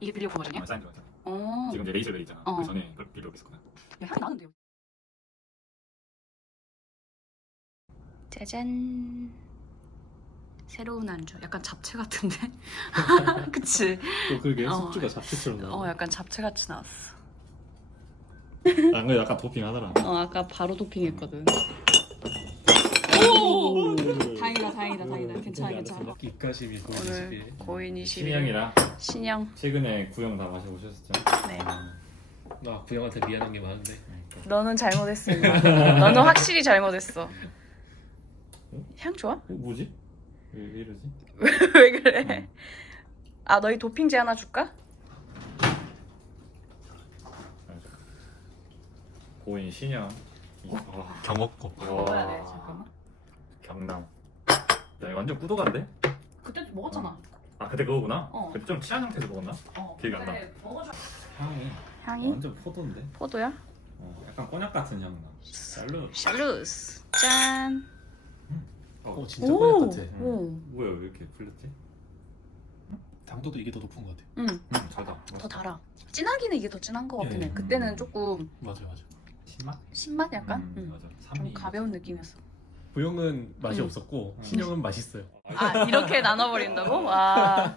이게 빌리오 버전이야? 사인 들어갔잖아. 어. 지금 이제 레이저벨 있잖아. 어. 그 전에 그걸 빌려 있었거든. 야, 향이 나는데요. 짜잔. 새로운 안주. 약간 잡채 같은데? 그치? 또 그게 어. 숙주가 잡채처럼 나와. 어, 약간 잡채 같이 나왔어. 안 그래 약간 도핑하더라. 어, 아까 바로 도핑했거든. 오! 다행이다, 다행이다, 다행이다. 괜찮아, 괜찮아. 입가심이 오늘 고인 20일. 신영이랑 신영. 최근에 구형 다 마셔 보셨었죠? 네. 나 부영한테 미안한 게 많은데. 너는 잘못했습니다. 너는 확실히 잘못했어. 향 좋아? 어, 뭐지? 왜, 왜 이러지? 왜 그래? 아, 너희 도핑제 하나 줄까? 고인 와, 경업고. 와. 먹어야 돼, 잠깐만. 경남. 야, 이거 완전 꾸덕한데? 그때 먹었잖아. 아 그때 그거구나? 어. 그때 좀 취한 상태에서 먹었나? 어. 기억이 안 나. 먹어줘. 향이 향이? 완전 포도인데? 포도야? 어, 약간 꼬냑 같은 향 나. 샬롯. 샬루스. 짠. 어 진짜 꼬약 같아. 오. 뭐야 왜 이렇게 풀렸지? 당도도 이게 더 높은 것 같아. 응. 음 달다. 더 달아. 진하기는 이게 더 진한 것 같긴 예. 해. 그때는 조금 맞아 맞아. 신맛? 신맛 약간? 음, 응. 맞아. 좀. 가벼운 느낌이었어. 부영은 맛이 응. 없었고 음. 신영은 맛있어요. 아 이렇게 나눠버린다고? 와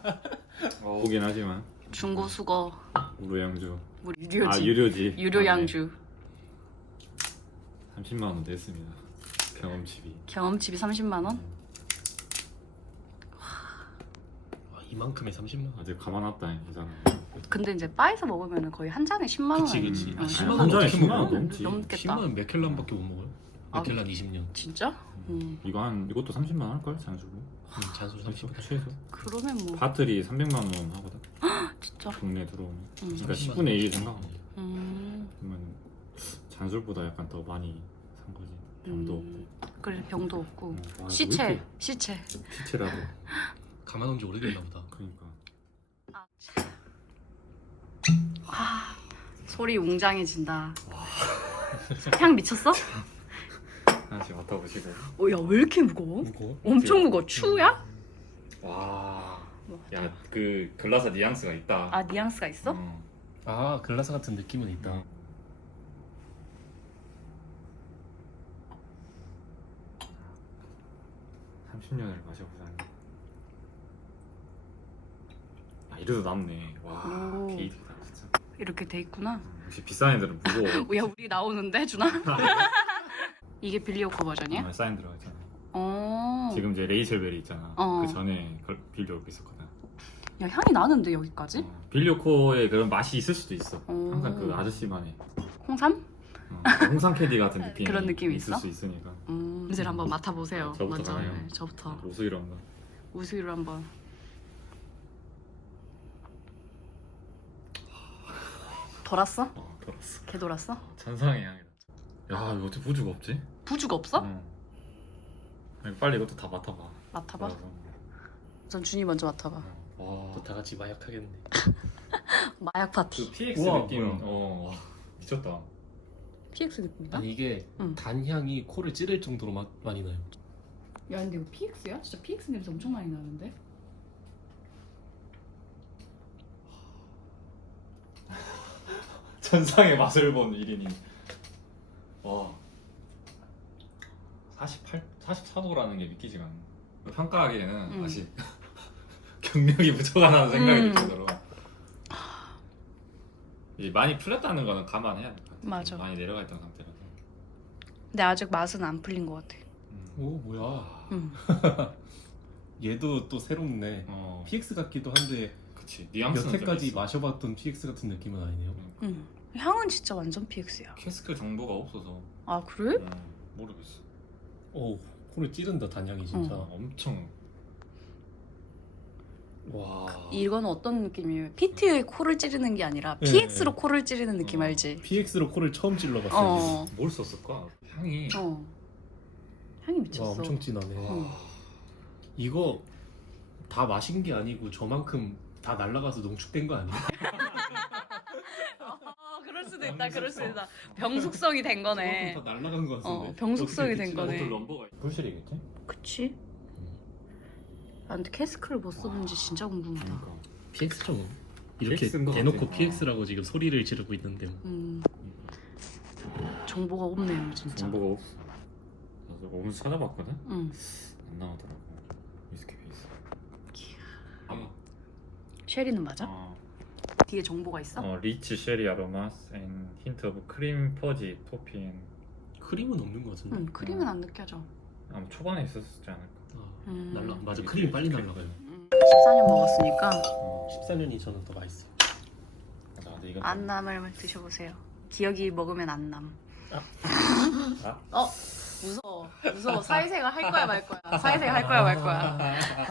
어, 오긴 하지만 중고 수거 우루양주. 뭐 유료지 아 유료지. 유료 양주 30만 원 됐습니다. 경험치비. 경험치비 30만 원? 와, 이만큼에 30만 원. 아직 가만 왔다 계산. 근데 이제 바에서 먹으면 거의 한 잔에 10만 원. 그치 그치. 어, 아, 10만 원 한 잔에 어떻게 10만 먹어? 원 넘지. 넘겠다. 10만 원몇 켈란밖에 못 먹어요. 아, 몇 켈란 20년. 진짜? 음. 이거 한 이것도 30만 원 할걸 장수고. 음, 잔술 30. 최소. 그러면 뭐 바틀이 300만 원 하거든. 진짜. 국내 들어오면. 음. 그러니까 10분의 1 생각. 음. 그러면 잔술보다 약간 더 많이 산 거지. 병도 음. 그래 병도 없고 없고. 어, 와, 왜 시체 이렇게 시체. 시체라도. 가만 온지 오래됐나 보다. 그러니까. 아, 참. 아 소리 웅장해진다. 향 미쳤어? 하나씩 맡아보시고. 어, 야 왜 이렇게 무거워? 무거워? 엄청 무거워. 추야? 와. 야, 그 글라사 뉘앙스가 있다. 아 뉘앙스가 있어? 음. 아 글라스 같은 느낌은 있다. 음. 삼십 년을 마셔보다니. 아 이래도 남네. 와 오. 게이드다 진짜. 이렇게 돼 있구나. 음, 역시 비싼 애들은 무거워. 어, 야 우리 나오는데 준아? 이게 빌리오코 버전이야? 정말 사인 들어가 있잖아. 어. 지금 이제 레이첼벨이 있잖아. 어. 그 전에 그걸 빌려오고 있었거든. 야 향이 나는데 여기까지? 어, 빌리오코의 그런 맛이 있을 수도 있어. 어. 항상 그 아저씨만의 홍삼? 어, 홍상 캐디 같은 느낌이 그런 느낌이 있을 있어? 수 있으니까. 음. 냄새를 한번 맡아보세요. 아, 저부터 먼저. 가나요? 네, 저부터. 로스기로 한번. 우수기로 한번. 돌았어? 어, 돌았어. 개 돌았어? 천상의 향이다. 야, 이거 어떻게 부주가 없지? 부주가 없어? 응. 아니, 빨리 이것도 다 맡아봐. 맡아봐. 그래서. 전 준이 먼저 맡아봐. 와. 또다 같이 마약하겠네. 마약 파티. 그 PX 우와, 느낌. 뭐야. 어, 와, 미쳤다. PX 느낌이다? 아니 이게 응. 단향이 코를 찌를 정도로 마, 많이 나요. 야 근데 이거 PX야? 진짜 PX 냄새 엄청 많이 나는데? 천상의 맛을 본 1인이. 와. 48, 44도라는 게 믿기지가 않네. 평가하기에는 음. 아직 경력이 부족하다는 생각이 음. 들 정도로. 이 많이 풀렸다는 거는 감안해야 될 것 같아. 맞아. 많이 내려가 있던 상태라서. 근데 아직 맛은 안 풀린 것 같아. 음. 오 뭐야? 응. 얘도 또 새롭네. 어, PX 같기도 한데 그치. 뉘앙스는 좀 여태까지 있어. 마셔봤던 PX 같은 느낌은 아니네요. 응. 향은 진짜 완전 PX야. 캐스크 정보가 없어서 아 그래? 음, 모르겠어. 오 코를 찌른다 단향이 진짜. 어, 엄청 와. 이건 어떤 느낌이에요? PT의 코를 찌르는 게 아니라 네, PX로 네. 코를 찌르는 느낌 어. 알지? PX로 코를 처음 찔러봤어요. 어. 뭘 썼을까? 향이 어. 향이 미쳤어. 와 엄청 진하네. 어. 이거 다 마신 게 아니고 저만큼 다 날라가서 농축된 거 아니에요? 어, 그럴 수도 있다. 그럴 수도 있다. 병숙성이 된 거네. 다 날라간 거 같은데. 어, 병숙성이 어떻게 된 거네. 넘버가 부실이겠지? 그치? 아 근데 캐스크를 못 써본지 진짜 궁금하다. 그러니까 PX 좀 이렇게 PX 인것 대놓고 같아. PX라고 지금 소리를 지르고 있는데 음. 정보가 없네요 진짜. 정보가 없어. 나도 오면서 찾아봤거든. 응. 안 나오더라고. 위스키 베이스. 아, 쉐리는 맞아? 어, 뒤에 정보가 있어? 어 리치 쉐리 아로마스 앤 힌트 오브 크림 퍼지 토핑. 크림은 없는 것 같은데 응. 크림은 안 느껴져. 아마 초반에 있었지 않을까. 아, 음. 날라 맞아 크림 빨리. 날라가요 음. 14년 먹었으니까 어, 14년이 저는 더 맛있어요 맞아. 근데 이건 좀- 안남을 드셔보세요. 기억이 먹으면 안남. 아? 어 무서워 무서워 사회생활 할 거야 말 거야 사회생활 할 거야 말 거야.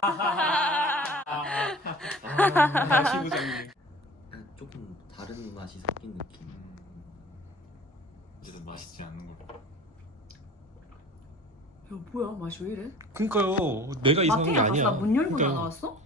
아, 시부장님 그냥 조금 다른 맛이 섞인 느낌. 음, 이제도 맛있지 않는 걸. 야 뭐야 맛이 왜 이래? 그니까요 내가 이상한 게 마탱이 아니야 갔다 문 열고 그러니까요. 나왔어?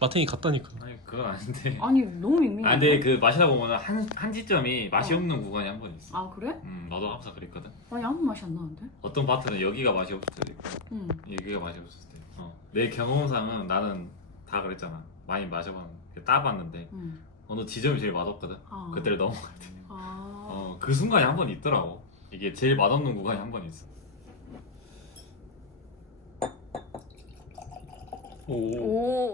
마탱이 갔다니까 아니 그건 아닌데. 아니 너무 밍밍해. 아 근데 그 마시다 보면 한, 한 지점이 맛이 어. 없는 구간이 한 번 있어. 아 그래? 음 나도 항상 그랬거든. 아니 아무 맛이 안 나는데? 어떤 파트는 여기가 맛이 없을 때도 있고 응. 여기가 맛이 없을 때. 어. 내 경험상은 나는 다 그랬잖아. 많이 마셔봤는데 따봤는데 응. 어느 지점이 제일 맛없거든. 아. 그때를 넘어갈 때. 아. 어, 그 순간이 한 번 있더라고. 이게 제일 맛없는 구간이 한 번 있어. 오,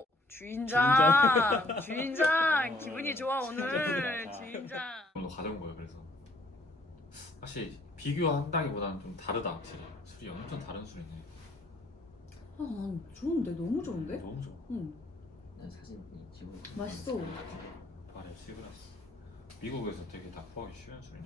오 주인장 주인장 어, 기분이 좋아 오늘 주인장. 주인장. 오늘 가져온 거예요. 그래서 확실히 비교한다기보다는 좀 다르다. 확실히 술이 엄청 다른 술이네. 아 좋은데 너무 좋은데? 너무 좋아. 응. 난 사진 찍어. 맛있어. 발에 시그라스. 미국에서 되게 납부하기 쉬운 술이네.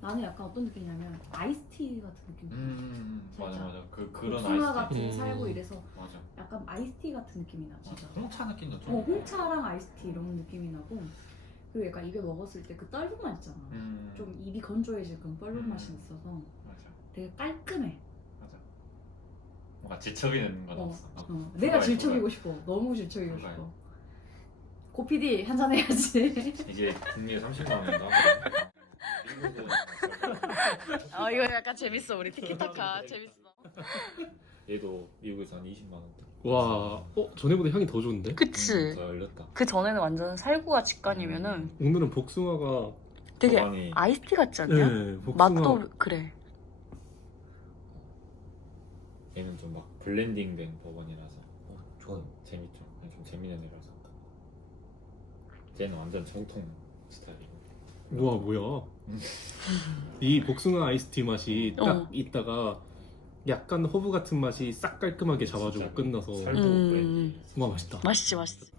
나는 약간 어떤 느낌이냐면 아이스티 같은 느낌. 음, 맞아 살짝. 맞아. 그 그런 복숭아 아이스티. 같이 음. 살고 이래서 맞아. 약간 아이스티 같은 느낌이 나 진짜. 맞아. 홍차 느낌도 좀. 어 홍차랑 아이스티 이런 느낌이 나고 그리고 약간 입에 먹었을 때 그 떫은 맛 있잖아. 음, 좀 입이 건조해질 그런 떫은 음. 맛이 있어서 맞아. 되게 깔끔해. 맞아. 뭔가 지척이는 건 어, 없어. 어. 어. 내가 질척이고 싶어. 너무 질척이고. 싶어. 고피디 한잔 해야지. 이게 국내 30만 원인가? 미국은 어 이거 약간 재밌어 우리 티키타카 재밌어. 얘도 미국에서 한 20만 원. 와, 어 전에보다 향이 더 좋은데? 그치. 더 열렸다. 그 전에는 완전 살구와 직관이면은 오늘은 복숭아가 되게 많이 아이스티 같지 않냐? 네, 복숭아 맛도 그래. 얘는 좀 막 블렌딩된 버번이라서 어, 좋아요. 재밌죠. 좀 재밌는 애라서. 쟤는 완전 정통 스타일이고. 우와 뭐야 음. 이 복숭아 아이스티 맛이 딱 어. 있다가 약간 허브 같은 맛이 싹 깔끔하게 잡아주고 진짜 끝나서 살도 음. 음. 와 맛있다 맛있지 맛있지.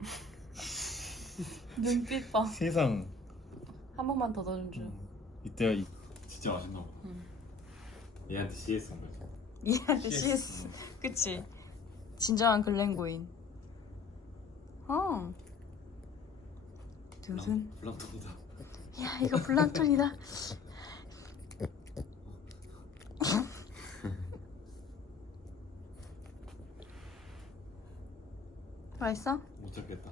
눈빛 봐. 세상 한 번만 더 넣어준 줄. 이때가 이... 진짜 맛있나 봐. 음. 얘한테 CS 한 거지. 이한테 CS. 그치. 진정한 글렌고인. 어. 무슨? 블랑토보다. 야 이거 블란톤이다. 맛있어? 못 잡겠다.